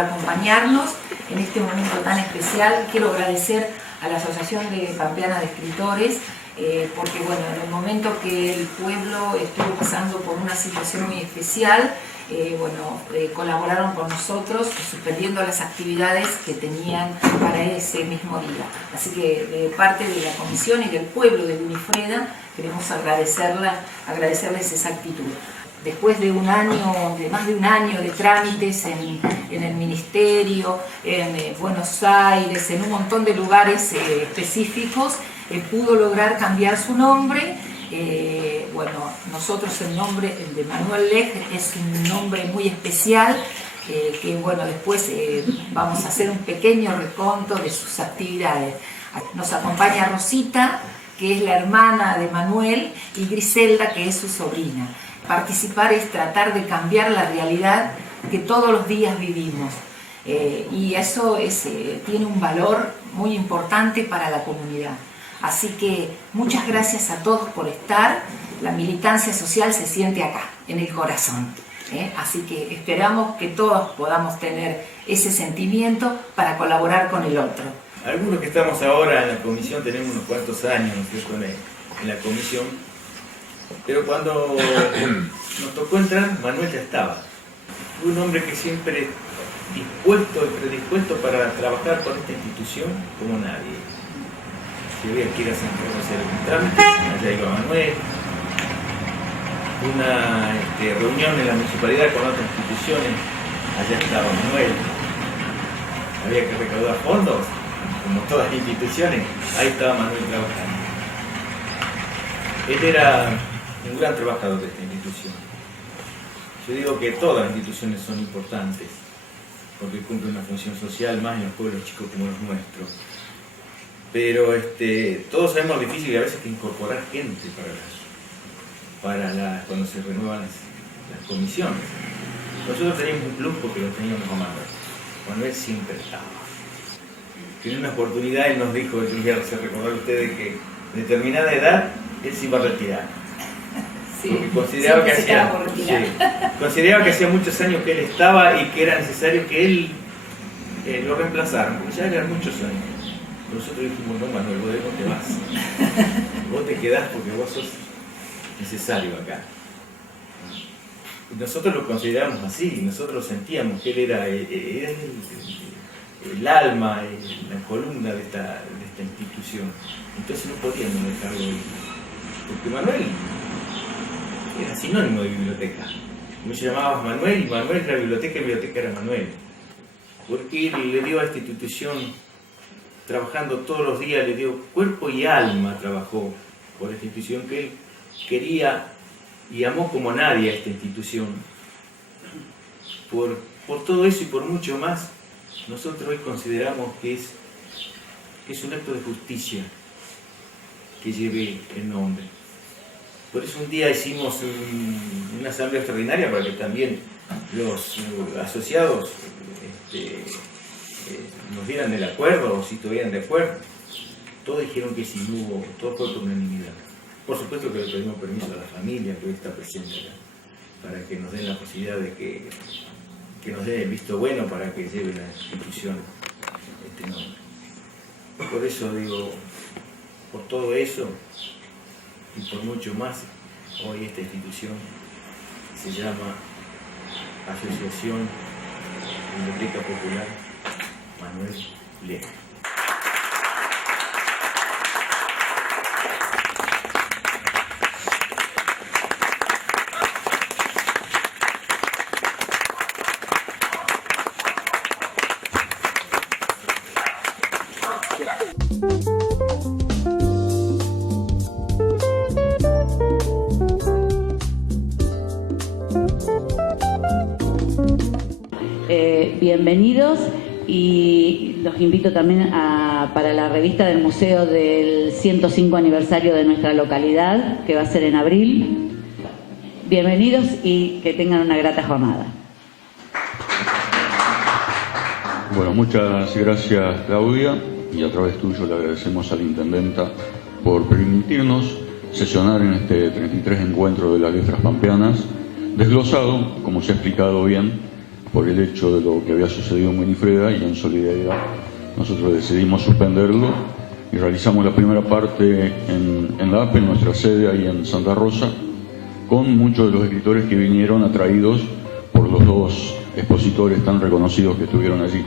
acompañarnos en este momento tan especial. Quiero agradecer a la Asociación de Pampeana de Escritores, porque bueno, en el momento que el pueblo estuvo pasando por una situación muy especial, colaboraron con nosotros, suspendiendo las actividades que tenían para ese mismo día. Así que de parte de la comisión y del pueblo de Winifreda queremos agradecerles esa actitud. Después de más de un año de trámites en el ministerio, en Buenos Aires, en un montón de lugares específicos, pudo lograr cambiar su nombre. Nosotros el nombre de Manuel Lech es un nombre muy especial, después vamos a hacer un pequeño reconto de sus actividades. Nos acompaña Rosita, que es la hermana de Manuel, y Griselda, que es su sobrina. Participar es tratar de cambiar la realidad que todos los días vivimos, y eso tiene un valor muy importante para la comunidad. Así que muchas gracias a todos por estar. La militancia social se siente acá, en el corazón. Así que esperamos que todos podamos tener ese sentimiento para colaborar con el otro. Algunos que estamos ahora en la comisión tenemos unos cuantos años, ¿no es cierto?, en la comisión, pero cuando nos tocó entrar, Manuel ya estaba. Fue un hombre que siempre dispuesto y predispuesto para trabajar con esta institución como nadie. Si había que ir a San Carlos a hacer un trámite, allá iba Manuel. Una reunión en la municipalidad con otras instituciones, allá estaba Manuel. Había que recaudar fondos, como todas las instituciones, ahí estaba Manuel trabajando. Él era un gran trabajador de esta institución. Yo digo que todas las instituciones son importantes, porque cumplen una función social, más en los pueblos chicos como los nuestros. Pero todos sabemos lo difícil a veces que incorporar gente cuando se renuevan las comisiones. Nosotros teníamos un plus porque lo teníamos a Manuel. Manuel siempre estaba. En una oportunidad él nos dijo, se recordará ustedes que en determinada edad él se iba a retirar. Sí, porque consideraba que hacía muchos años que él estaba y que era necesario que él lo reemplazara, porque ya eran muchos años. Nosotros dijimos, no Manuel, vos te vas. Vos te quedás porque vos sos necesario acá. Y nosotros lo consideramos así, nosotros lo sentíamos, que él era el alma, la columna de esta institución. Entonces no podíamos dejarlo ir. Porque Manuel era sinónimo de biblioteca. Me llamabas Manuel, y Manuel era biblioteca, y biblioteca era Manuel. Porque él le dio a esta institución, trabajando todos los días, le dio cuerpo y alma, trabajó por esta institución que él quería y amó como nadie a esta institución. Por todo eso y por mucho más, nosotros hoy consideramos que es un acto de justicia que lleve el nombre. Por eso un día hicimos una asamblea extraordinaria para que también los asociados nos dieran el acuerdo, o si estuvieran de acuerdo. Todos dijeron que sí, todo fue por unanimidad. Por supuesto que le pedimos permiso a la familia que hoy está presente acá, para que nos den la posibilidad de que nos den el visto bueno para que lleve la institución este nombre. Por eso digo, por todo eso y por mucho más, hoy esta institución se llama Asociación Biblioteca Popular Manuel Lech. Bienvenidos, y los invito también para la revista del museo del 105 aniversario de nuestra localidad, que va a ser en abril. Bienvenidos y que tengan una grata jornada. Bueno, muchas gracias, Claudia, y a través tuyo le agradecemos a la intendenta por permitirnos sesionar en este 33 encuentro de las letras pampeanas, desglosado, como se ha explicado bien, por el hecho de lo que había sucedido en Winifreda, y en solidaridad nosotros decidimos suspenderlo y realizamos la primera parte en la APE, en nuestra sede ahí en Santa Rosa, con muchos de los escritores que vinieron atraídos por los dos expositores tan reconocidos que estuvieron allí.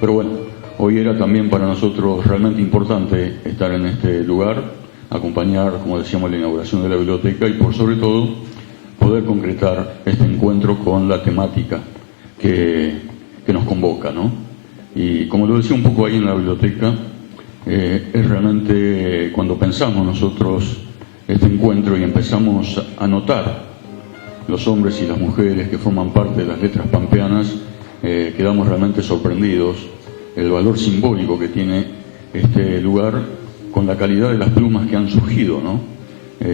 Pero bueno, hoy era también para nosotros realmente importante estar en este lugar, acompañar, como decíamos, la inauguración de la biblioteca y por sobre todo poder concretar este encuentro con la temática que nos convoca, ¿no? Y como lo decía un poco ahí en la biblioteca, es realmente cuando pensamos nosotros este encuentro y empezamos a notar los hombres y las mujeres que forman parte de las letras pampeanas, quedamos realmente sorprendidos el valor simbólico que tiene este lugar con la calidad de las plumas que han surgido, ¿no?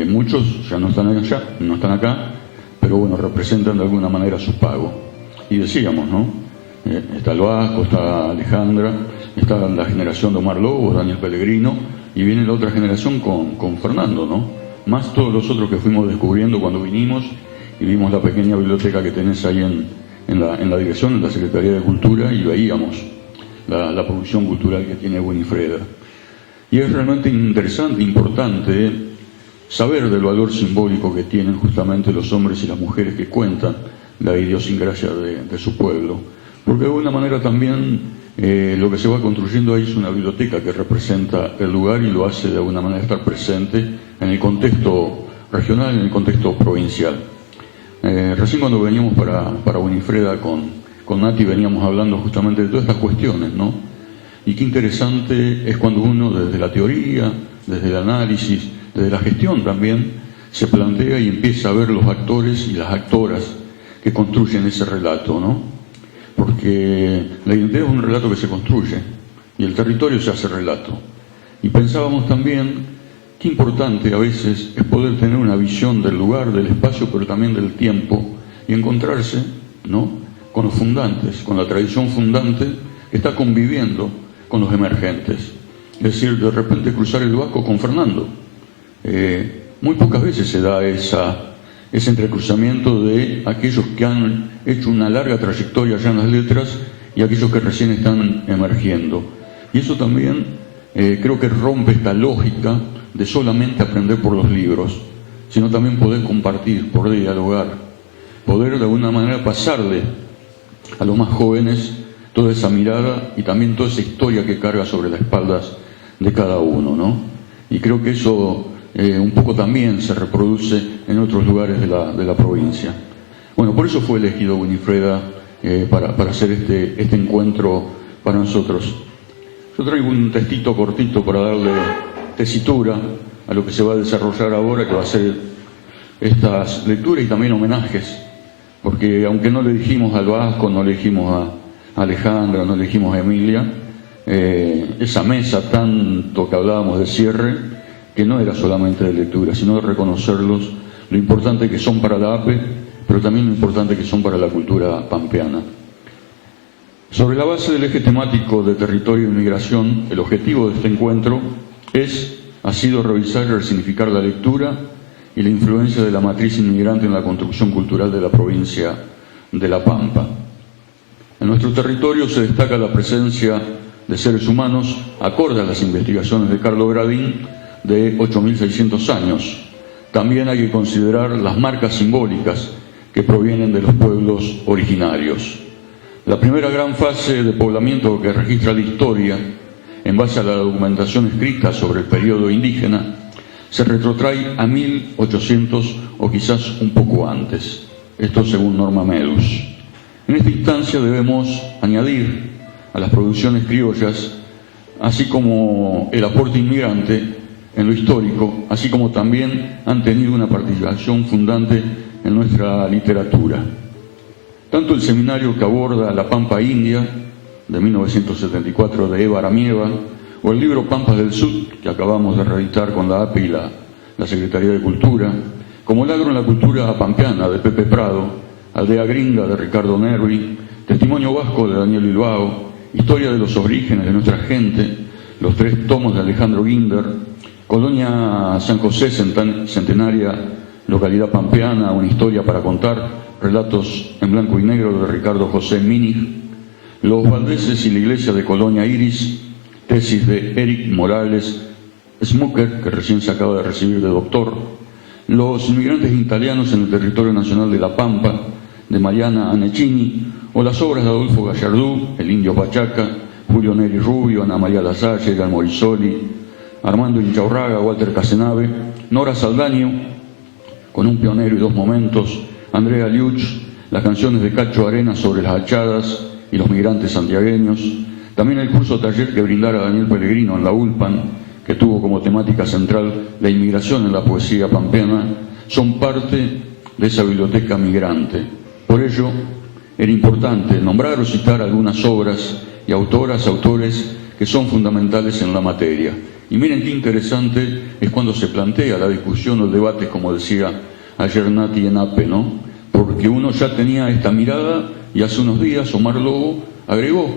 Muchos ya no están allá, no están acá, pero bueno, representan de alguna manera su pago. Y decíamos, ¿no? Está el Vasco, está Alejandra, está la generación de Omar Lobo, Daniel Pellegrino, y viene la otra generación con Fernando, ¿no? Más todos los otros que fuimos descubriendo cuando vinimos y vimos la pequeña biblioteca que tenés ahí en la dirección, en la Secretaría de Cultura, y veíamos la producción cultural que tiene Winifreda. Y es realmente interesante, importante saber del valor simbólico que tienen justamente los hombres y las mujeres que cuentan la idiosincrasia de su pueblo. Porque de alguna manera también lo que se va construyendo ahí es una biblioteca que representa el lugar y lo hace de alguna manera estar presente en el contexto regional, en el contexto provincial. Recién cuando veníamos para Winifreda con Nati veníamos hablando justamente de todas estas cuestiones, ¿no? Y qué interesante es cuando uno desde la teoría, desde el análisis, desde la gestión también, se plantea y empieza a ver los actores y las actoras que construyen ese relato, ¿no? Porque la identidad es un relato que se construye y el territorio se hace relato. Y pensábamos también qué importante a veces es poder tener una visión del lugar, del espacio, pero también del tiempo y encontrarse, ¿no?, con los fundantes, con la tradición fundante que está conviviendo con los emergentes. Es decir, de repente cruzar el Vasco con Fernando. Muy pocas veces se da ese entrecruzamiento de aquellos que han hecho una larga trayectoria allá en las letras y aquellos que recién están emergiendo. Y eso también creo que rompe esta lógica de solamente aprender por los libros, sino también poder compartir, poder dialogar, poder de alguna manera pasarle a los más jóvenes toda esa mirada y también toda esa historia que carga sobre las espaldas de cada uno, ¿no? Y creo que eso un poco también se reproduce en otros lugares de la provincia. Bueno, por eso fue elegido Winifreda para hacer este encuentro para nosotros. Yo traigo un textito cortito para darle tesitura a lo que se va a desarrollar ahora, que va a ser estas lecturas y también homenajes, porque aunque no le dijimos al Vasco, no le dijimos a Alejandra, no le dijimos a Emilia, esa mesa tanto que hablábamos de cierre, que no era solamente de lectura, sino de reconocerlos, lo importante que son para la APE, pero también lo importante que son para la cultura pampeana. Sobre la base del eje temático de territorio y migración, el objetivo de este encuentro ha sido revisar y resignificar la lectura y la influencia de la matriz inmigrante en la construcción cultural de la provincia de La Pampa. En nuestro territorio se destaca la presencia de seres humanos acorde a las investigaciones de Carlo Gradín de 8.600 años. También hay que considerar las marcas simbólicas que provienen de los pueblos originarios. La primera gran fase de poblamiento que registra la historia, en base a la documentación escrita sobre el periodo indígena, se retrotrae a 1800 o quizás un poco antes. Esto según Norma Medus. En esta instancia debemos añadir a las producciones criollas, así como el aporte inmigrante en lo histórico, así como también han tenido una participación fundante en nuestra literatura. Tanto el seminario que aborda la Pampa India, de 1974, de Eva Aramieva, o el libro Pampas del Sud, que acabamos de reeditar con la APE y la Secretaría de Cultura, como el agro en la cultura pampeana, de Pepe Prado, Aldea Gringa, de Ricardo Nervi, Testimonio Vasco, de Daniel Bilbao, Historia de los orígenes de nuestra gente, los 3 tomos de Alejandro Guinder, Colonia San José Centenaria, localidad pampeana, una historia para contar, relatos en blanco y negro de Ricardo José Minig, Los Valdeses y la iglesia de Colonia Iris, tesis de Eric Morales Smucker, que recién se acaba de recibir de doctor, Los inmigrantes italianos en el territorio nacional de La Pampa, de Mariana Anecchini, o las obras de Adolfo Gallardú, El Indio Pachaca, Julio Neri Rubio, Ana María Lasalle, Gal Morisoli, Armando Inchaurraga, Walter Casenave, Nora Saldaño, Con un pionero y dos momentos, Andrea Liuch, las canciones de Cacho Arenas sobre las hachadas y los migrantes santiagueños, también el curso taller que brindara Daniel Pellegrino en la ULPAN, que tuvo como temática central la inmigración en la poesía pampeana, son parte de esa biblioteca migrante. Por ello, era importante nombrar o citar algunas obras y autoras, autores que son fundamentales en la materia. Y miren qué interesante es cuando se plantea la discusión o el debate, como decía ayer Nati en APE, ¿no? Porque uno ya tenía esta mirada y hace unos días Omar Lobo agregó,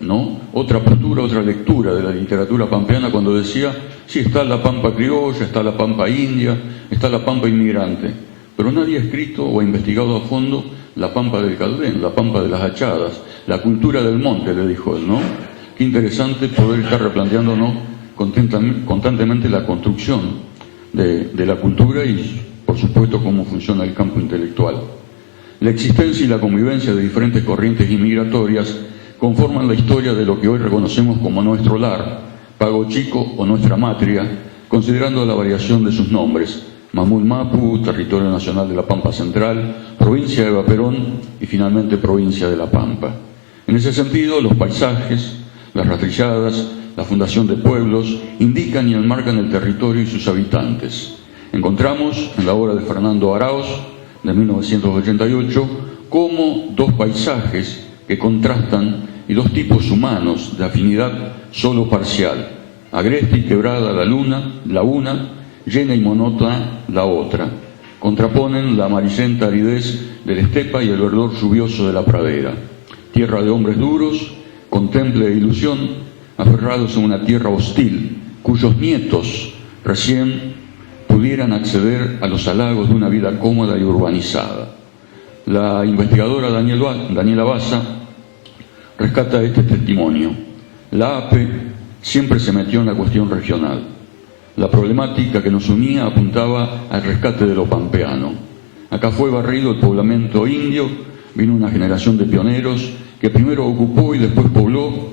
¿no?, otra postura, otra lectura de la literatura pampeana cuando decía, sí, está la pampa criolla, está la pampa india, está la pampa inmigrante, pero nadie ha escrito o ha investigado a fondo la pampa del Caldén, la pampa de las hachadas, la cultura del monte, le dijo él, ¿no? Qué interesante poder estar replanteándonos constantemente la construcción de la cultura y, por supuesto, cómo funciona el campo intelectual. La existencia y la convivencia de diferentes corrientes inmigratorias conforman la historia de lo que hoy reconocemos como nuestro lar, Pago Chico o nuestra matria, considerando la variación de sus nombres: Mamul Mapu, Territorio Nacional de la Pampa Central, Provincia de Eva Perón y finalmente Provincia de La Pampa. En ese sentido, los paisajes, las rastrilladas, la fundación de pueblos indican y enmarcan el territorio y sus habitantes. Encontramos en la obra de Fernando Araoz, de 1988, como dos paisajes que contrastan y dos tipos humanos de afinidad solo parcial, agreste y quebrada la una, llena y monótona la otra, contraponen la amarillenta aridez de la estepa y el verdor lluvioso de la pradera. Tierra de hombres duros, con temple de ilusión, aferrados a una tierra hostil, cuyos nietos recién pudieran acceder a los halagos de una vida cómoda y urbanizada. La investigadora Daniela Baza rescata este testimonio. La APE siempre se metió en la cuestión regional. La problemática que nos unía apuntaba al rescate de lo pampeano. Acá fue barrido el poblamiento indio, vino una generación de pioneros que primero ocupó y después pobló,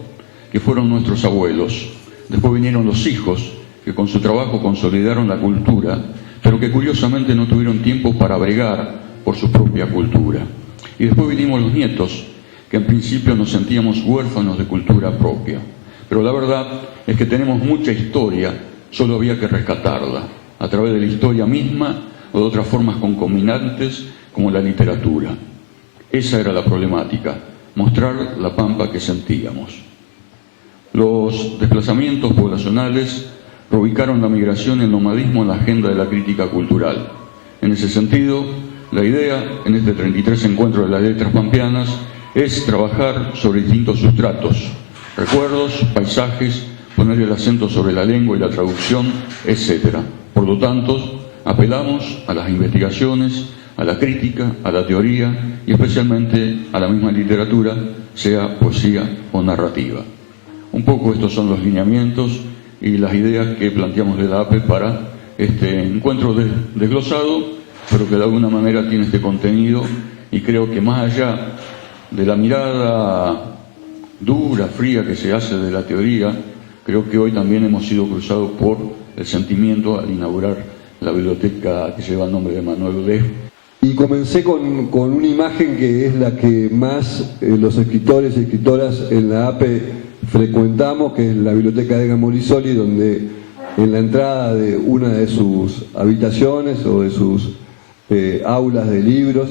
que fueron nuestros abuelos. Después vinieron los hijos, que con su trabajo consolidaron la cultura, pero que curiosamente no tuvieron tiempo para bregar por su propia cultura. Y después vinimos los nietos, que en principio nos sentíamos huérfanos de cultura propia. Pero la verdad es que tenemos mucha historia, solo había que rescatarla, a través de la historia misma o de otras formas concomitantes como la literatura. Esa era la problemática, mostrar la pampa que sentíamos. Los desplazamientos poblacionales reubicaron la migración y el nomadismo en la agenda de la crítica cultural. En ese sentido, la idea en este 33 encuentro de las letras pampeanas es trabajar sobre distintos sustratos, recuerdos, paisajes, poner el acento sobre la lengua y la traducción, etc. Por lo tanto, apelamos a las investigaciones, a la crítica, a la teoría y especialmente a la misma literatura, sea poesía o narrativa. Un poco estos son los lineamientos y las ideas que planteamos de la APE para este encuentro desglosado, pero que de alguna manera tiene este contenido, y creo que más allá de la mirada dura, fría que se hace de la teoría, creo que hoy también hemos sido cruzados por el sentimiento al inaugurar la biblioteca que lleva el nombre de Manuel Leff. Y comencé con una imagen que es la que más los escritores y escritoras en la APE frecuentamos, que es la biblioteca de Gal Morisoli, donde en la entrada de una de sus habitaciones o de sus aulas de libros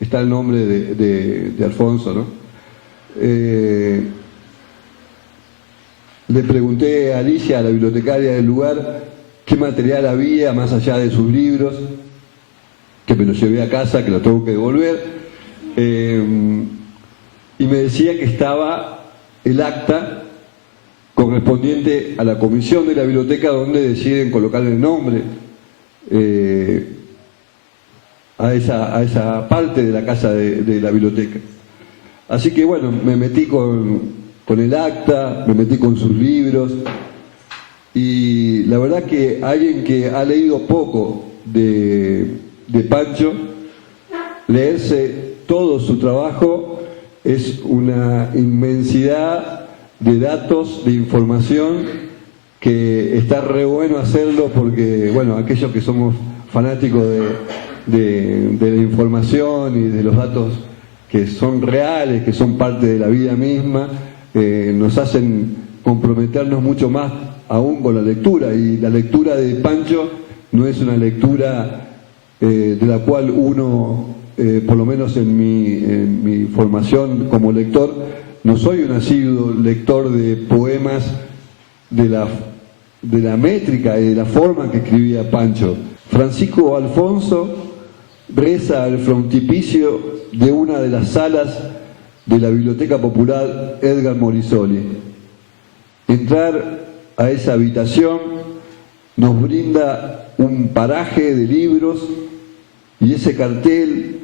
está el nombre de Alfonso, ¿no? Le pregunté a Alicia, a la bibliotecaria del lugar, qué material había más allá de sus libros, que me lo llevé a casa, que lo tengo que devolver, y me decía que estaba el acta correspondiente a la comisión de la biblioteca donde deciden colocarle el nombre. a esa parte de la casa de la biblioteca. Así que bueno, me metí con el acta, me metí con sus libros, y la verdad que alguien que ha leído poco de Pancho, leerse todo su trabajo es una inmensidad de datos, de información, que está re bueno hacerlo porque, bueno, aquellos que somos fanáticos de la información y de los datos que son reales, que son parte de la vida misma, nos hacen comprometernos mucho más aún con la lectura. Y la lectura de Pancho no es una lectura de la cual uno, por lo menos en mi formación como lector, no soy un asiduo lector de poemas de la métrica y de la forma que escribía Pancho. Francisco Alfonso reza al frontispicio de una de las salas de la Biblioteca Popular Edgar Morisoli. Entrar a esa habitación nos brinda un paraje de libros, y ese cartel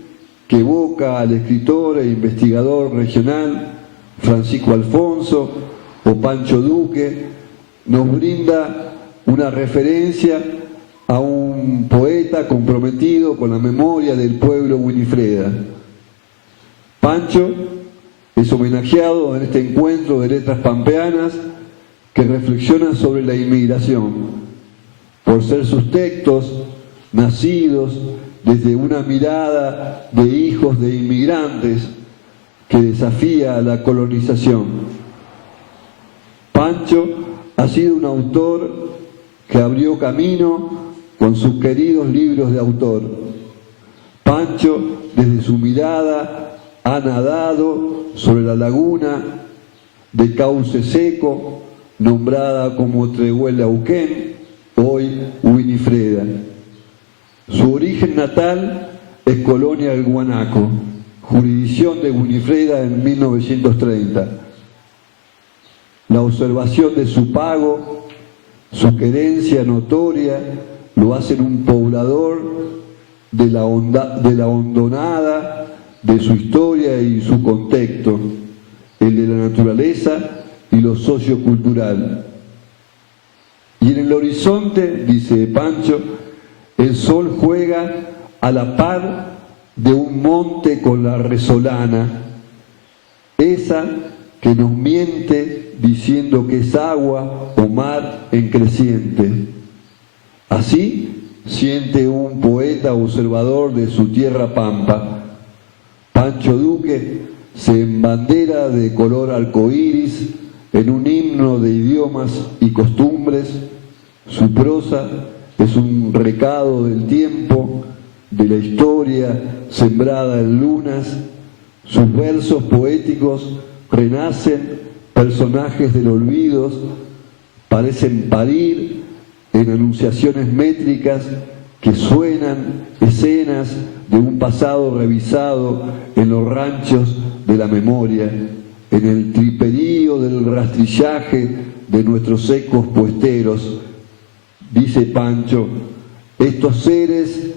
que evoca al escritor e investigador regional Francisco Alfonso o Pancho Duque nos brinda una referencia a un poeta comprometido con la memoria del pueblo Winifreda. Pancho es homenajeado en este encuentro de letras pampeanas que reflexionan sobre la inmigración, por ser sus textos nacidos desde una mirada de hijos de inmigrantes que desafía la colonización. Pancho ha sido un autor que abrió camino con sus queridos libros de autor. Pancho, desde su mirada, ha nadado sobre la laguna de cauce seco, nombrada como Tehuelauquén, hoy Winifreda. Su origen natal es Colonia del Guanaco, jurisdicción de Winifreda en 1930. La observación de su pago, su querencia notoria, lo hacen un poblador de la hondonada de su historia y su contexto, el de la naturaleza y lo sociocultural. Y en el horizonte, dice Pancho, el sol juega a la par de un monte con la resolana, esa que nos miente diciendo que es agua o mar en creciente. Así siente un poeta observador de su tierra pampa. Pancho Duque se embandera de color arcoíris en un himno de idiomas y costumbres. Su prosa es un recado del tiempo, de la historia sembrada en lunas. Sus versos poéticos renacen personajes del olvido, parecen parir en anunciaciones métricas que suenan escenas de un pasado revisado en los ranchos de la memoria, en el triperío del rastrillaje de nuestros ecos puesteros. Dice Pancho, estos seres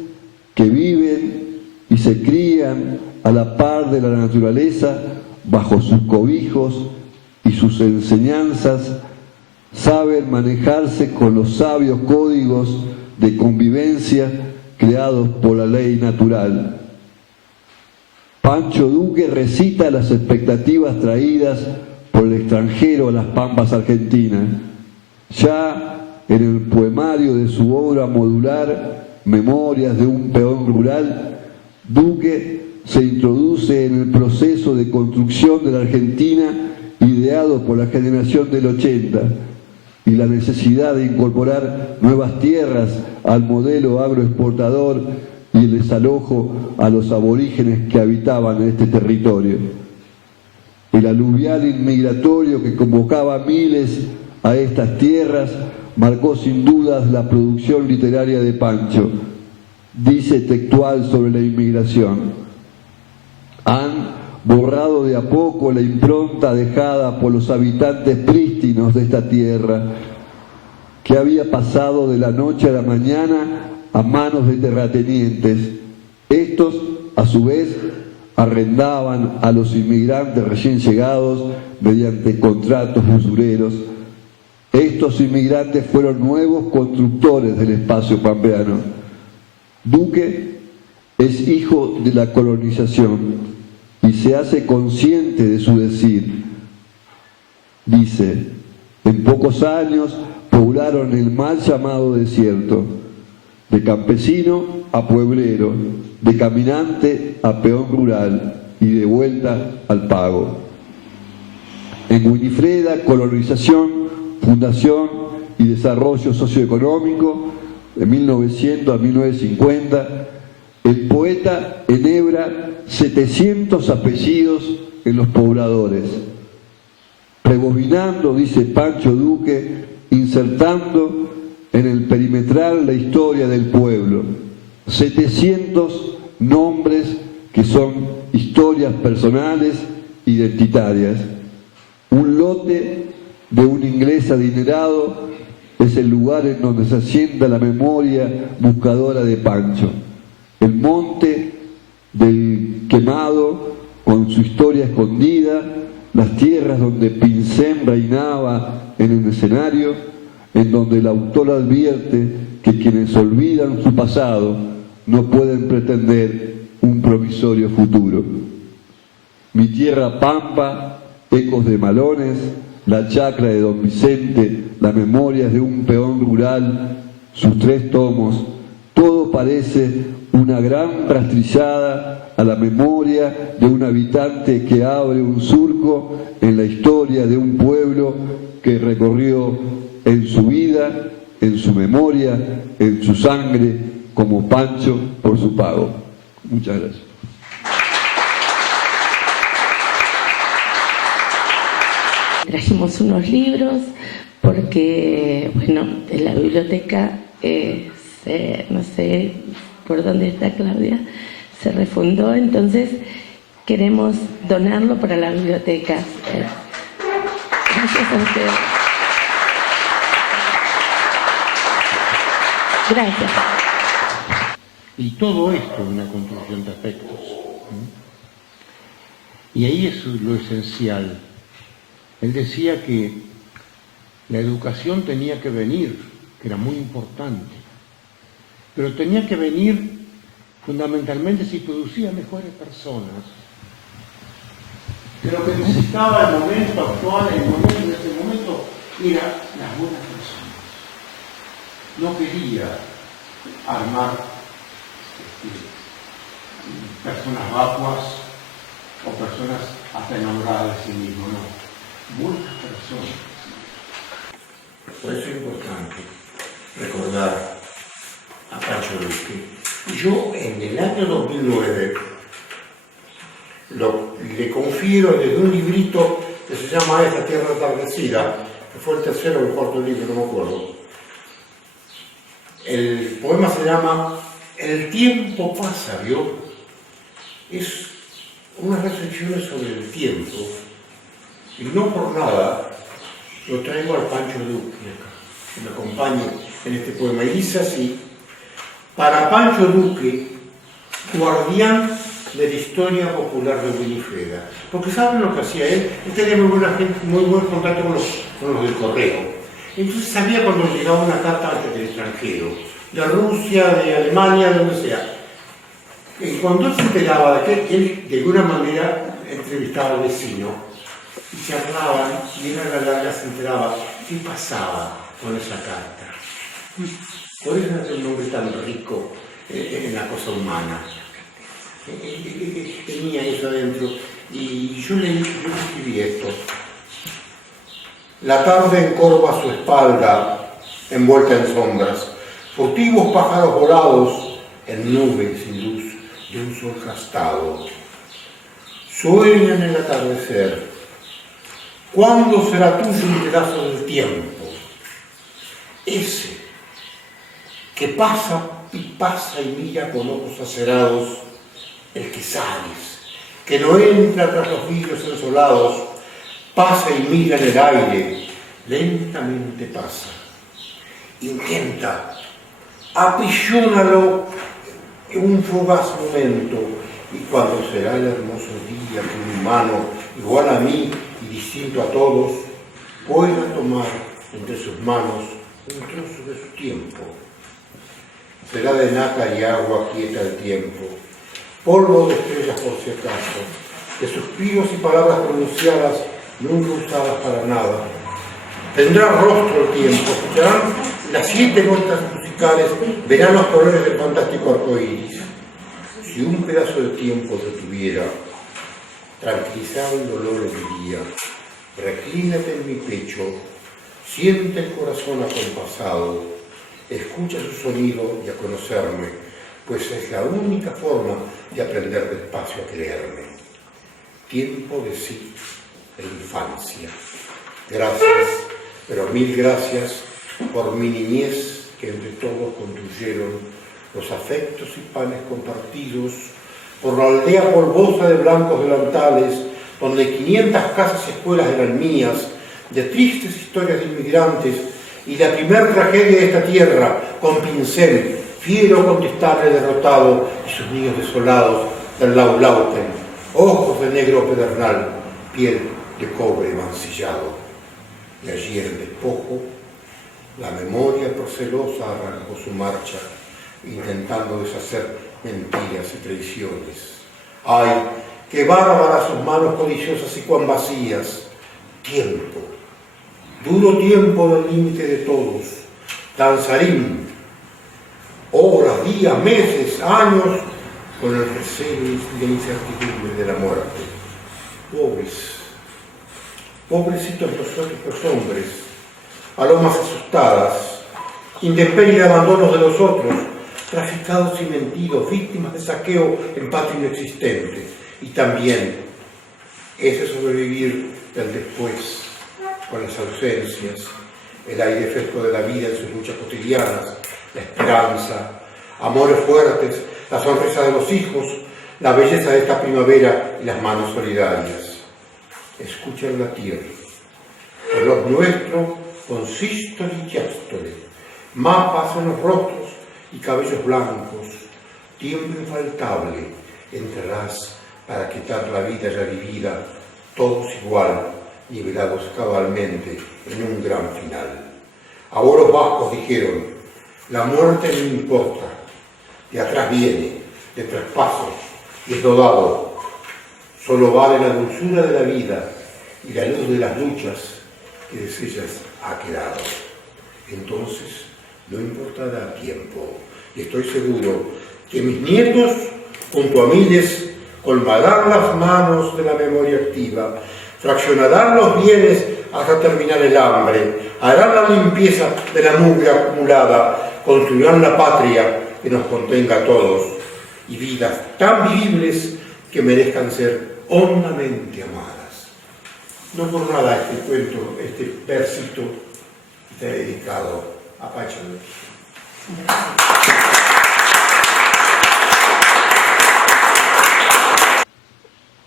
que viven y se crían a la par de la naturaleza, bajo sus cobijos y sus enseñanzas, saben manejarse con los sabios códigos de convivencia creados por la ley natural. Pancho Duque recita las expectativas traídas por el extranjero a las pampas argentinas. Ya en el poemario de su obra modular, Memorias de un peón rural, Duque se introduce en el proceso de construcción de la Argentina ideado por la generación del 80 y la necesidad de incorporar nuevas tierras al modelo agroexportador y el desalojo a los aborígenes que habitaban en este territorio. El aluvial inmigratorio que convocaba a miles a estas tierras marcó sin dudas la producción literaria de Pancho. Dice textual sobre la inmigración: han borrado de a poco la impronta dejada por los habitantes prístinos de esta tierra, que había pasado de la noche a la mañana a manos de terratenientes, Estos, a su vez, arrendaban a los inmigrantes recién llegados mediante contratos usureros. Estos inmigrantes fueron nuevos constructores del espacio pampeano. Duque es hijo de la colonización y se hace consciente de su decir. Dice, en pocos años poblaron el mal llamado desierto, de campesino a pueblero, de caminante a peón rural y de vuelta al pago. En Winifreda, colonización, fundación y desarrollo socioeconómico, de 1900 a 1950, el poeta enhebra 700 apellidos en los pobladores, rebobinando, dice Pancho Duque, insertando en el perimetral la historia del pueblo, 700 nombres que son historias personales, identitarias. Un lote de un inglés adinerado es el lugar en donde se asienta la memoria buscadora de Pancho. El monte del Quemado, con su historia escondida, las tierras donde Pincén reinaba en el escenario, en donde el autor advierte que quienes olvidan su pasado no pueden pretender un provisorio futuro. Mi tierra Pampa, ecos de Malones, la chacra de Don Vicente, las memorias de un peón rural, sus 3 tomos, todo parece una gran rastrillada a la memoria de un habitante que abre un surco en la historia de un pueblo que recorrió en su vida, en su memoria, en su sangre, como Pancho por su pago. Muchas gracias. Trajimos unos libros porque, bueno, en la biblioteca, no sé por dónde está Claudia, se refundó, entonces queremos donarlo para la biblioteca. Gracias a ustedes. Gracias. Y todo esto es una construcción de afectos. Y ahí es lo esencial. Él decía que la educación tenía que venir, que era muy importante, pero tenía que venir fundamentalmente si producía mejores personas. Que lo que necesitaba el momento actual, el momento de ese momento, era las buenas personas. No quería armar personas vacuas o personas hasta enamoradas de sí mismo, no. Buenas personas. Por eso es importante recordar a Pancho Duque. Yo en el año 2009 le confiero desde un librito que se llama Esta tierra atardecida, que fue el tercero o el cuarto libro, no me acuerdo. El poema se llama El tiempo pasa, ¿vio? Es unas reflexiones sobre el tiempo. Y no por nada lo traigo al Pancho Duque acá, que me acompañe en este poema. Y dice así: para Pancho Duque, guardián de la historia popular de Winifreda. Porque ¿saben lo que hacía él? Él tenía muy buen contacto con los del correo. Entonces sabía cuando llegaba una carta del extranjero, de Rusia, de Alemania, de donde sea. Y cuando él se enteraba de que él de alguna manera entrevistaba al vecino, y charlaban, y él a la larga se enteraba qué pasaba con esa carta. Por eso es un hombre tan rico en la cosa humana. Tenía eso adentro. Y yo escribí esto. La tarde encorva su espalda, envuelta en sombras. Furtivos pájaros volados en nubes sin luz de un sol gastado. Sueñan el atardecer. ¿Cuándo será tuyo un pedazo del tiempo? Ese que pasa y pasa y mira con ojos acerados, el que sabes, que no entra tras los vidrios ensolados, pasa y mira en el aire, lentamente pasa. Intenta, apillónalo un fugaz momento, y cuando será el hermoso día que un humano, igual a mí y distinto a todos, pueda tomar entre sus manos un trozo de su tiempo. Será de nata y agua quieta el tiempo, polvo de estrellas por si acaso, de suspiros y palabras pronunciadas nunca usadas para nada. Tendrá rostro el tiempo, escucharán las 7 notas musicales, verán los colores del fantástico arco iris. Si un pedazo de tiempo detuviera, tranquilizado el dolor le diría: reclínate en mi pecho, siente el corazón acompasado, escucha su sonido y a conocerme, pues es la única forma de aprender despacio a quererme. Tiempo de sí, de infancia. Gracias, pero mil gracias por mi niñez que entre todos construyeron los afectos y panes compartidos, por la aldea polvosa de blancos delantales, donde 500 casas y escuelas eran mías, de tristes historias de inmigrantes y la primer tragedia de esta tierra, con pincel, fiero contestable derrotado y sus niños desolados del Laulauten, ojos de negro pedernal, piel de cobre mancillado. Y allí en el despojo, la memoria procelosa arrancó su marcha, intentando deshacer mentiras y traiciones. ¡Ay, qué bárbaras sus manos codiciosas y cuán vacías! Tiempo, duro tiempo del límite de todos, danzarín, horas, días, meses, años, con el recelo y la incertidumbre de la muerte. Pobrecitos los hombres, palomas asustadas, intemperie de abandonos de los otros, traficados y mentidos, víctimas de saqueo en patria inexistente, y también ese sobrevivir del después, con las ausencias, el aire fresco de la vida en sus luchas cotidianas, la esperanza, amores fuertes, la sonrisa de los hijos, la belleza de esta primavera y las manos solidarias. Escucha el latir, color nuestro con sístole y diástole, mapas en los rostros y cabellos blancos, tiempo infaltable, entrarás para quitar la vida ya vivida, todos igual, nivelados cabalmente en un gran final. Ahora los vascos dijeron: la muerte no importa, de atrás viene, de traspaso, y es dado, solo vale la dulzura de la vida y la luz de las luchas que de ellas ha quedado. Entonces no importará tiempo, y estoy seguro que mis nietos, junto a miles, colmarán las manos de la memoria activa, fraccionarán los bienes hasta terminar el hambre, harán la limpieza de la mugre acumulada, construirán la patria que nos contenga a todos, y vidas tan vivibles que merezcan ser hondamente amadas. No por nada este cuento, este versito está dedicado a Pacho.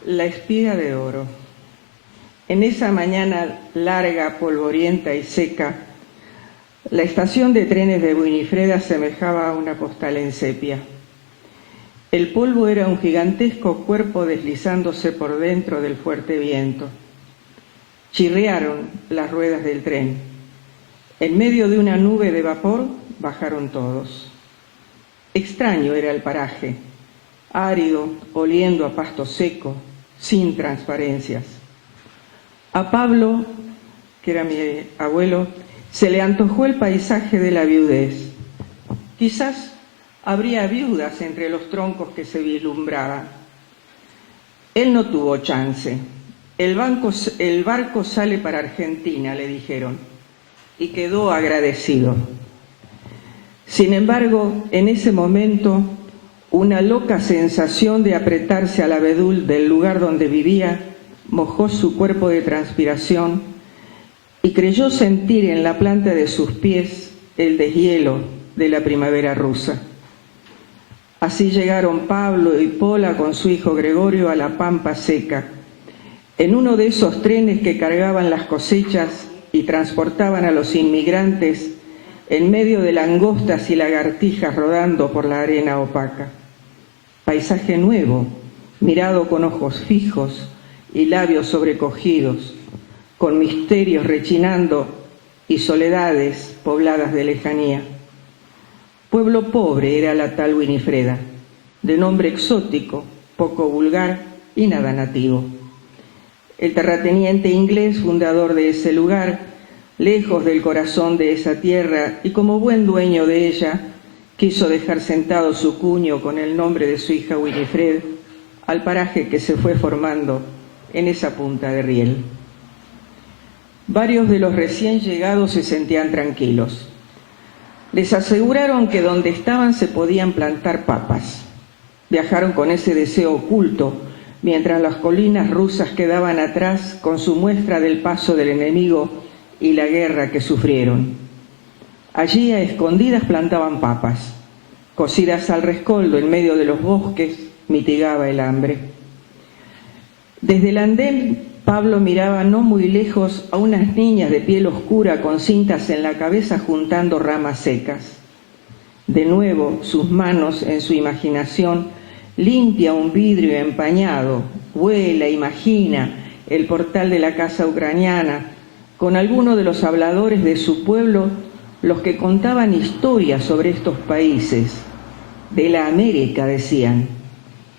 La espiga de oro. En esa mañana larga, polvorienta y seca, la estación de trenes de Winifreda semejaba a una postal en sepia. El polvo era un gigantesco cuerpo deslizándose por dentro del fuerte viento. Chirriaron las ruedas del tren. En medio de una nube de vapor bajaron todos. Extraño era el paraje, árido, oliendo a pasto seco, sin transparencias. A Pablo, que era mi abuelo, se le antojó el paisaje de la viudez. Quizás habría viudas entre los troncos que se vislumbraban. Él no tuvo chance. El barco sale para Argentina, le dijeron, y quedó agradecido. Sin embargo, en ese momento, una loca sensación de apretarse al abedul del lugar donde vivía mojó su cuerpo de transpiración y creyó sentir en la planta de sus pies el deshielo de la primavera rusa. Así llegaron Pablo y Pola con su hijo Gregorio a la Pampa Seca, en uno de esos trenes que cargaban las cosechas y transportaban a los inmigrantes en medio de langostas y lagartijas rodando por la arena opaca. paisaje nuevo, mirado con ojos fijos y labios sobrecogidos, con misterios rechinando y soledades pobladas de lejanía. Pueblo pobre era la tal Winifreda, de nombre exótico, poco vulgar y nada nativo. El terrateniente inglés, fundador de ese lugar, lejos del corazón de esa tierra y como buen dueño de ella, quiso dejar sentado su cuño con el nombre de su hija Winifred al paraje que se fue formando en esa punta de riel. Varios de los recién llegados se sentían tranquilos. Les aseguraron que donde estaban se podían plantar papas. Viajaron con ese deseo oculto, mientras las colinas rusas quedaban atrás con su muestra del paso del enemigo y la guerra que sufrieron. Allí a escondidas plantaban papas, cocidas al rescoldo en medio de los bosques, mitigaba el hambre. Desde el andén, Pablo miraba no muy lejos a unas niñas de piel oscura con cintas en la cabeza juntando ramas secas. De nuevo, sus manos en su imaginación limpia un vidrio empañado, vuela, imagina el portal de la casa ucraniana con alguno de los habladores de su pueblo, los que contaban historias sobre estos países. De la América, decían.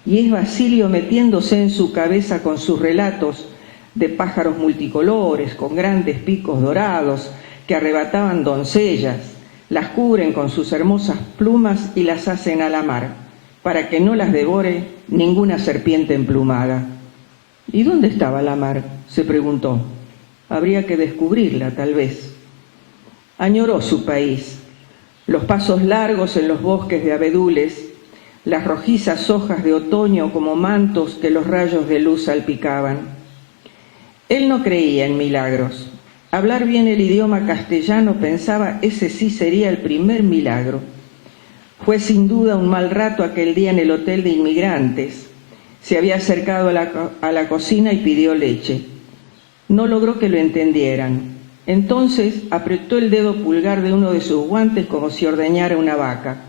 Y es Basilio metiéndose en su cabeza con sus relatos de pájaros multicolores, con grandes picos dorados, que arrebataban doncellas, las cubren con sus hermosas plumas y las hacen a la mar, para que no las devore ninguna serpiente emplumada. ¿Y dónde estaba la mar?, se preguntó. Habría que descubrirla, tal vez. Añoró su país, los pasos largos en los bosques de abedules, las rojizas hojas de otoño como mantos que los rayos de luz salpicaban. Él no creía en milagros. Hablar bien el idioma castellano, pensaba, ese sí sería el primer milagro. Fue sin duda un mal rato aquel día en el hotel de inmigrantes. Se había acercado a la cocina y pidió leche. No logró que lo entendieran. Entonces apretó el dedo pulgar de uno de sus guantes como si ordeñara una vaca.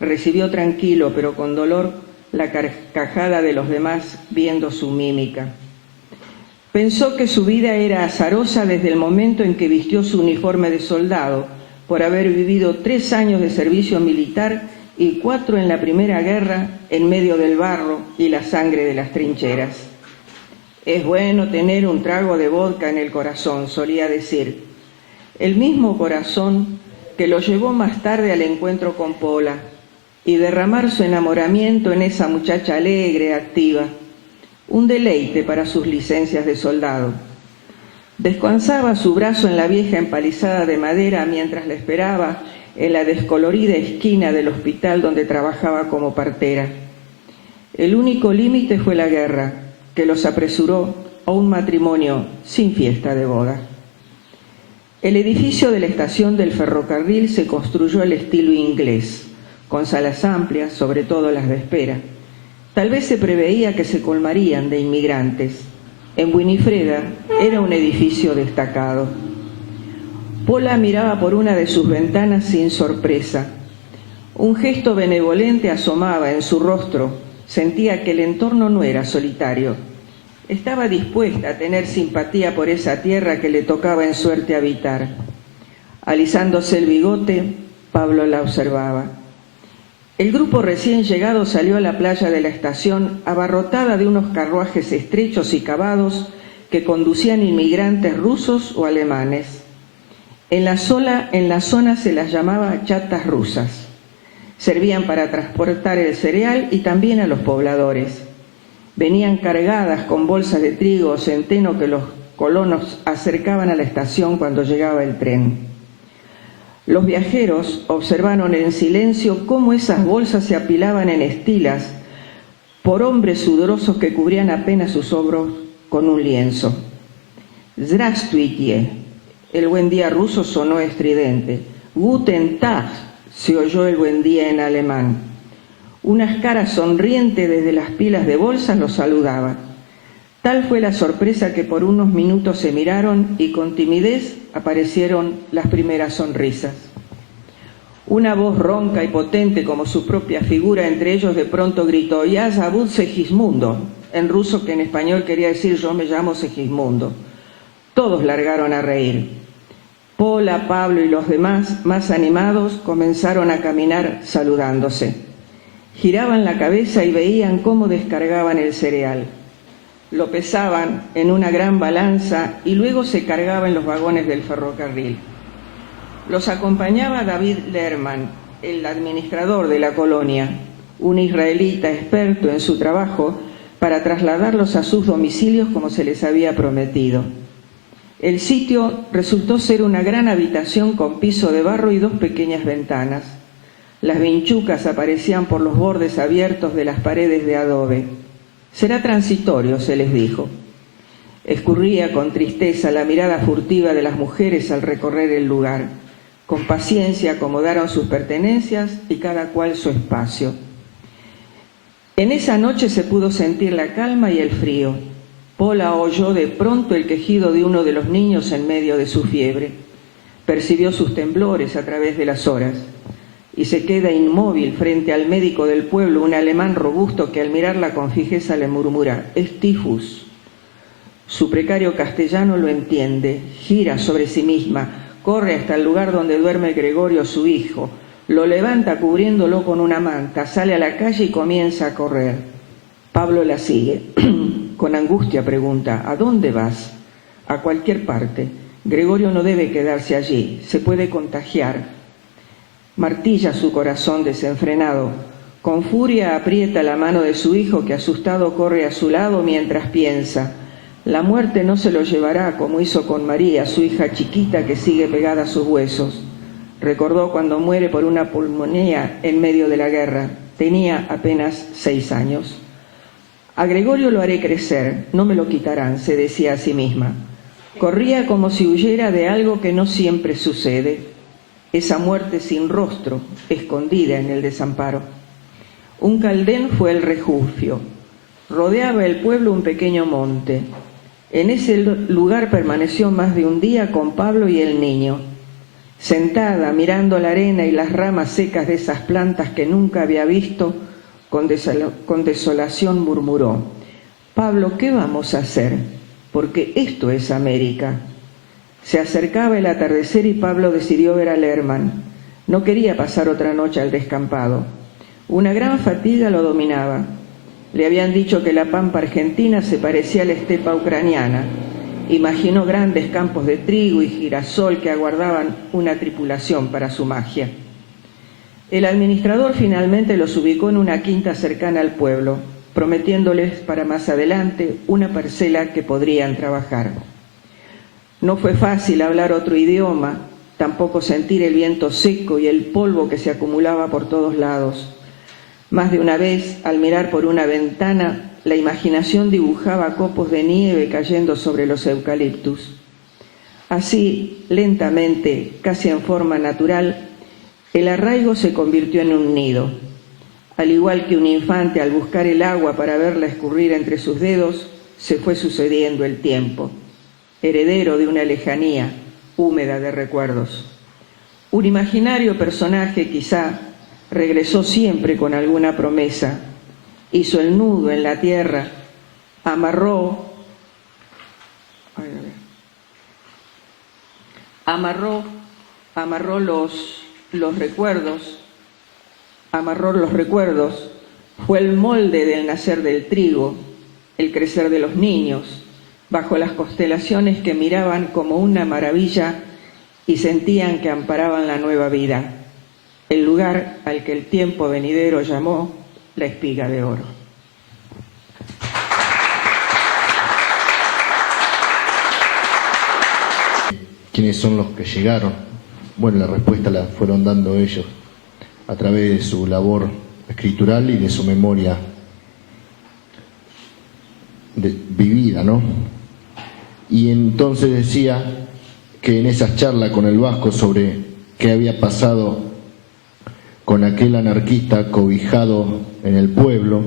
Recibió tranquilo, pero con dolor, la carcajada de los demás viendo su mímica. Pensó que su vida era azarosa desde el momento en que vistió su uniforme de soldado, por haber vivido 3 años de servicio militar y 4 en la Primera Guerra, en medio del barro y la sangre de las trincheras. Es bueno tener un trago de vodka en el corazón, solía decir. El mismo corazón que lo llevó más tarde al encuentro con Pola y derramar su enamoramiento en esa muchacha alegre, activa. Un deleite para sus licencias de soldado. Descansaba su brazo en la vieja empalizada de madera mientras la esperaba en la descolorida esquina del hospital donde trabajaba como partera. El único límite fue la guerra, que los apresuró a un matrimonio sin fiesta de boda. El edificio de la estación del ferrocarril se construyó al estilo inglés, con salas amplias, sobre todo las de espera. Tal vez se preveía que se colmarían de inmigrantes. En Winifreda era un edificio destacado. Pola miraba por una de sus ventanas sin sorpresa. Un gesto benevolente asomaba en su rostro. Sentía que el entorno no era solitario. Estaba dispuesta a tener simpatía por esa tierra que le tocaba en suerte habitar. Alisándose el bigote, Pablo la observaba. El grupo recién llegado salió a la playa de la estación abarrotada de unos carruajes estrechos y cavados que conducían inmigrantes rusos o alemanes. En la zona se las llamaba chatas rusas. Servían para transportar el cereal y también a los pobladores. Venían cargadas con bolsas de trigo o centeno que los colonos acercaban a la estación cuando llegaba el tren. Los viajeros observaron en silencio cómo esas bolsas se apilaban en estilas por hombres sudorosos que cubrían apenas sus hombros con un lienzo. Здравствуйте. El buen día ruso sonó estridente. Guten Tag, se oyó el buen día en alemán. Unas caras sonrientes desde las pilas de bolsas los saludaban. Tal fue la sorpresa que por unos minutos se miraron y con timidez aparecieron las primeras sonrisas. Una voz ronca y potente como su propia figura entre ellos de pronto gritó: «Ya Zabud Segismundo», en ruso, que en español quería decir «yo me llamo Segismundo». Todos largaron a reír. Pola, Pablo y los demás, más animados, comenzaron a caminar saludándose. Giraban la cabeza y veían cómo descargaban el cereal. Lo pesaban en una gran balanza y luego se cargaba en los vagones del ferrocarril. Los acompañaba David Lerman, el administrador de la colonia, un israelita experto en su trabajo para trasladarlos a sus domicilios como se les había prometido. El sitio resultó ser una gran habitación con piso de barro y 2 pequeñas ventanas. Las vinchucas aparecían por los bordes abiertos de las paredes de adobe. «Será transitorio», se les dijo. Escurría con tristeza la mirada furtiva de las mujeres al recorrer el lugar. Con paciencia acomodaron sus pertenencias y cada cual su espacio. En esa noche se pudo sentir la calma y el frío. Pola oyó de pronto el quejido de uno de los niños en medio de su fiebre. Percibió sus temblores a través de las horas y se queda inmóvil frente al médico del pueblo, un alemán robusto que al mirarla con fijeza le murmura: «Es tifus». Su precario castellano lo entiende, gira sobre sí misma, corre hasta el lugar donde duerme Gregorio, su hijo, lo levanta cubriéndolo con una manta, sale a la calle y comienza a correr. Pablo la sigue. Con angustia pregunta: «¿A dónde vas?» «A cualquier parte. Gregorio no debe quedarse allí, se puede contagiar». Martilla su corazón desenfrenado. Con furia aprieta la mano de su hijo, que asustado corre a su lado mientras piensa: la muerte no se lo llevará como hizo con María, su hija chiquita que sigue pegada a sus huesos. Recordó cuando muere por una pulmonía en medio de la guerra. Tenía apenas 6 años. «A Gregorio lo haré crecer, no me lo quitarán», se decía a sí misma. Corría como si huyera de algo que no siempre sucede, esa muerte sin rostro, escondida en el desamparo. Un caldén fue el refugio. Rodeaba el pueblo un pequeño monte. En ese lugar permaneció más de un día con Pablo y el niño. Sentada, mirando la arena y las ramas secas de esas plantas que nunca había visto, con desolación murmuró: «Pablo, ¿qué vamos a hacer? Porque esto es América». Se acercaba el atardecer y Pablo decidió ver a Lerman. No quería pasar otra noche al descampado. Una gran fatiga lo dominaba. Le habían dicho que la pampa argentina se parecía a la estepa ucraniana. Imaginó grandes campos de trigo y girasol que aguardaban una tripulación para su magia. El administrador finalmente los ubicó en una quinta cercana al pueblo, prometiéndoles para más adelante una parcela que podrían trabajar. No fue fácil hablar otro idioma, tampoco sentir el viento seco y el polvo que se acumulaba por todos lados. Más de una vez, al mirar por una ventana, la imaginación dibujaba copos de nieve cayendo sobre los eucaliptus. Así, lentamente, casi en forma natural, el arraigo se convirtió en un nido. Al igual que un infante al buscar el agua para verla escurrir entre sus dedos, se fue sucediendo el tiempo, heredero de una lejanía húmeda de recuerdos. Un imaginario personaje, quizá, regresó siempre con alguna promesa, hizo el nudo en la tierra, amarró los recuerdos, fue el molde del nacer del trigo, el crecer de los niños, bajo las constelaciones que miraban como una maravilla y sentían que amparaban la nueva vida, el lugar al que el tiempo venidero llamó la espiga de oro. ¿Quiénes son los que llegaron? Bueno, la respuesta la fueron dando ellos a través de su labor escritural y de su memoria vivida, ¿no? Y entonces decía que en esas charlas con el vasco sobre qué había pasado con aquel anarquista cobijado en el pueblo,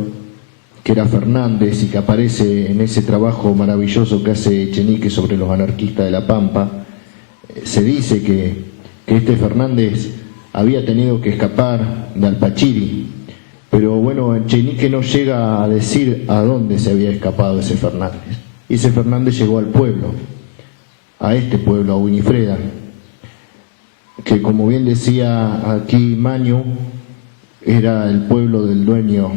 que era Fernández, y que aparece en ese trabajo maravilloso que hace Echenique sobre los anarquistas de La Pampa, se dice que este Fernández había tenido que escapar de Alpachiri, pero bueno, Echenique no llega a decir a dónde se había escapado ese Fernández. Y ese Fernández llegó al pueblo, a este pueblo, a Winifreda, que como bien decía aquí Maño, era el pueblo del dueño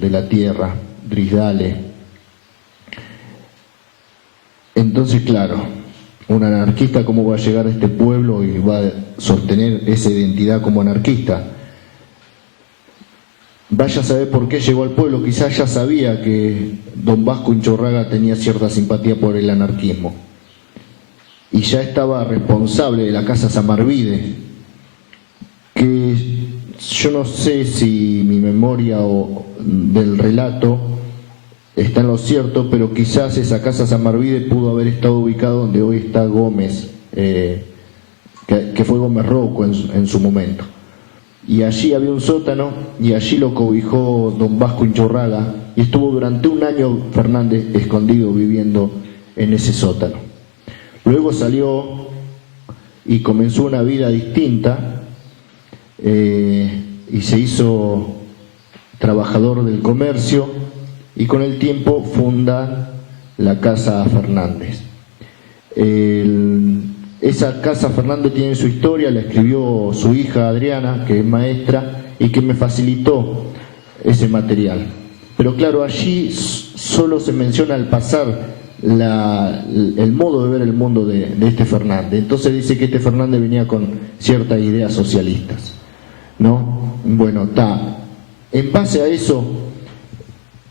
de la tierra, Drisdale. Entonces, claro, un anarquista, ¿cómo va a llegar a este pueblo y va a sostener esa identidad como anarquista? Vaya a saber por qué llegó al pueblo. Quizás ya sabía que don Vasco Inchorraga tenía cierta simpatía por el anarquismo y ya estaba responsable de la Casa Samarvide, que yo no sé si mi memoria o del relato está en lo cierto, pero quizás esa Casa Samarvide pudo haber estado ubicada donde hoy está Gómez, que fue Gómez Rocco en su momento. Y allí había un sótano y allí lo cobijó don Vasco Inchorraga y estuvo durante un año Fernández escondido viviendo en ese sótano. Luego salió y comenzó una vida distinta y se hizo trabajador del comercio y con el tiempo funda la Casa Fernández. Esa Casa Fernández tiene su historia, la escribió su hija Adriana, que es maestra, y que me facilitó ese material. Pero claro, allí solo se menciona al pasar el modo de ver el mundo de este Fernández. Entonces dice que este Fernández venía con ciertas ideas socialistas, ¿no? Bueno, en base a eso,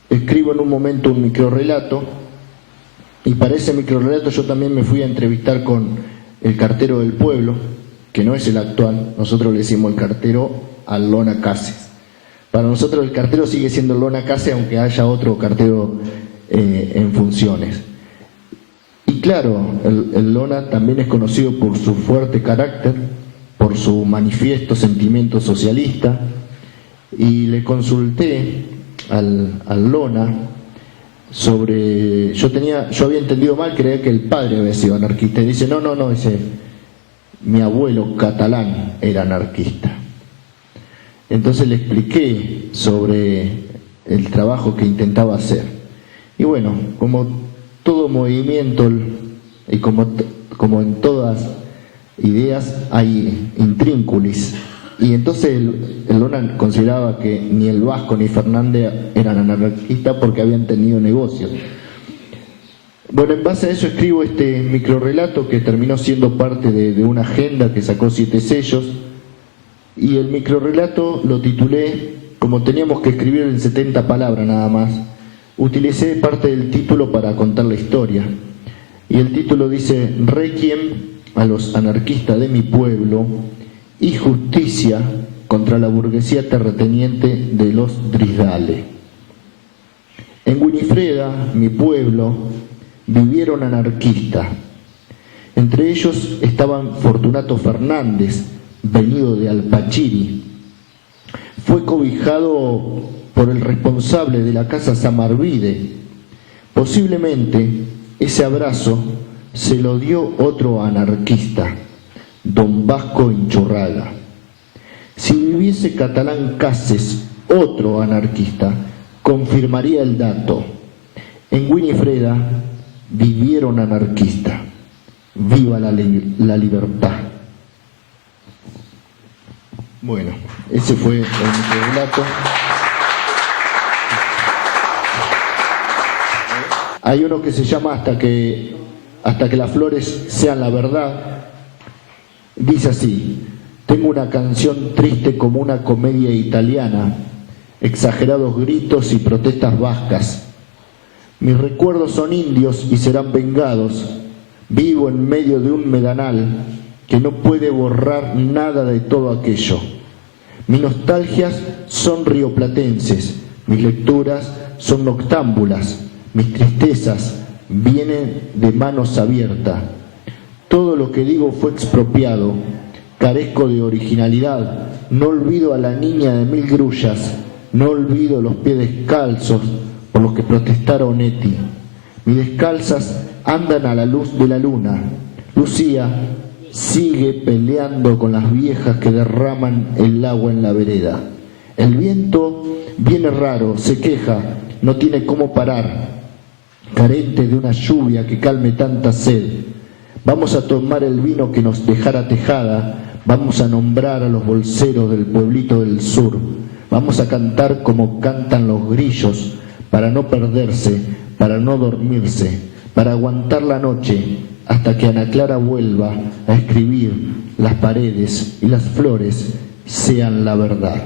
escribo en un momento un microrrelato, y para ese microrrelato yo también me fui a entrevistar con el cartero del pueblo, que no es el actual, nosotros le decimos el cartero a Lona Cases. Para nosotros el cartero sigue siendo Lona Cases, aunque haya otro cartero en funciones. Y claro, el Lona también es conocido por su fuerte carácter, por su manifiesto sentimiento socialista, y le consulté al Lona sobre, yo había entendido mal, creía que el padre había sido anarquista, y dice, no, dice, mi abuelo catalán era anarquista. Entonces le expliqué sobre el trabajo que intentaba hacer. Y bueno, como todo movimiento y como en todas ideas hay intrínculis, y entonces el Lona consideraba que ni el Vasco ni Fernández eran anarquistas porque habían tenido negocios. Bueno, en base a eso escribo este microrrelato que terminó siendo parte de una agenda que sacó 7 sellos, y el microrrelato lo titulé, como teníamos que escribir en 70 palabras nada más, utilicé parte del título para contar la historia, y el título dice: Requiem a los anarquistas de mi pueblo y justicia contra la burguesía terrateniente de los Drisdale. En Winifreda, mi pueblo, vivieron anarquistas. Entre ellos estaban Fortunato Fernández, venido de Alpachiri. Fue cobijado por el responsable de la Casa Samarvide. Posiblemente ese abrazo se lo dio otro anarquista, don Vasco Inchorraga. Si viviese Catalán Cases, otro anarquista, confirmaría el dato. En Winifreda vivieron anarquistas. Viva la libertad. Bueno, ese fue el relato. Hay uno que se llama Hasta que las flores sean la verdad. Dice así: tengo una canción triste como una comedia italiana, exagerados gritos y protestas vascas. Mis recuerdos son indios y serán vengados. Vivo en medio de un medanal que no puede borrar nada de todo aquello. Mis nostalgias son rioplatenses, mis lecturas son noctámbulas, mis tristezas vienen de manos abiertas. Todo lo que digo fue expropiado, carezco de originalidad, no olvido a la niña de 1000 grullas, no olvido los pies descalzos por los que protestara Onetti. Mis descalzas andan a la luz de la luna. Lucía sigue peleando con las viejas que derraman el agua en la vereda. El viento viene raro, se queja, no tiene cómo parar, carente de una lluvia que calme tanta sed. Vamos a tomar el vino que nos dejara Tejada, vamos a nombrar a los bolseros del pueblito del sur, vamos a cantar como cantan los grillos, para no perderse, para no dormirse, para aguantar la noche, hasta que Ana Clara vuelva a escribir, las paredes y las flores sean la verdad.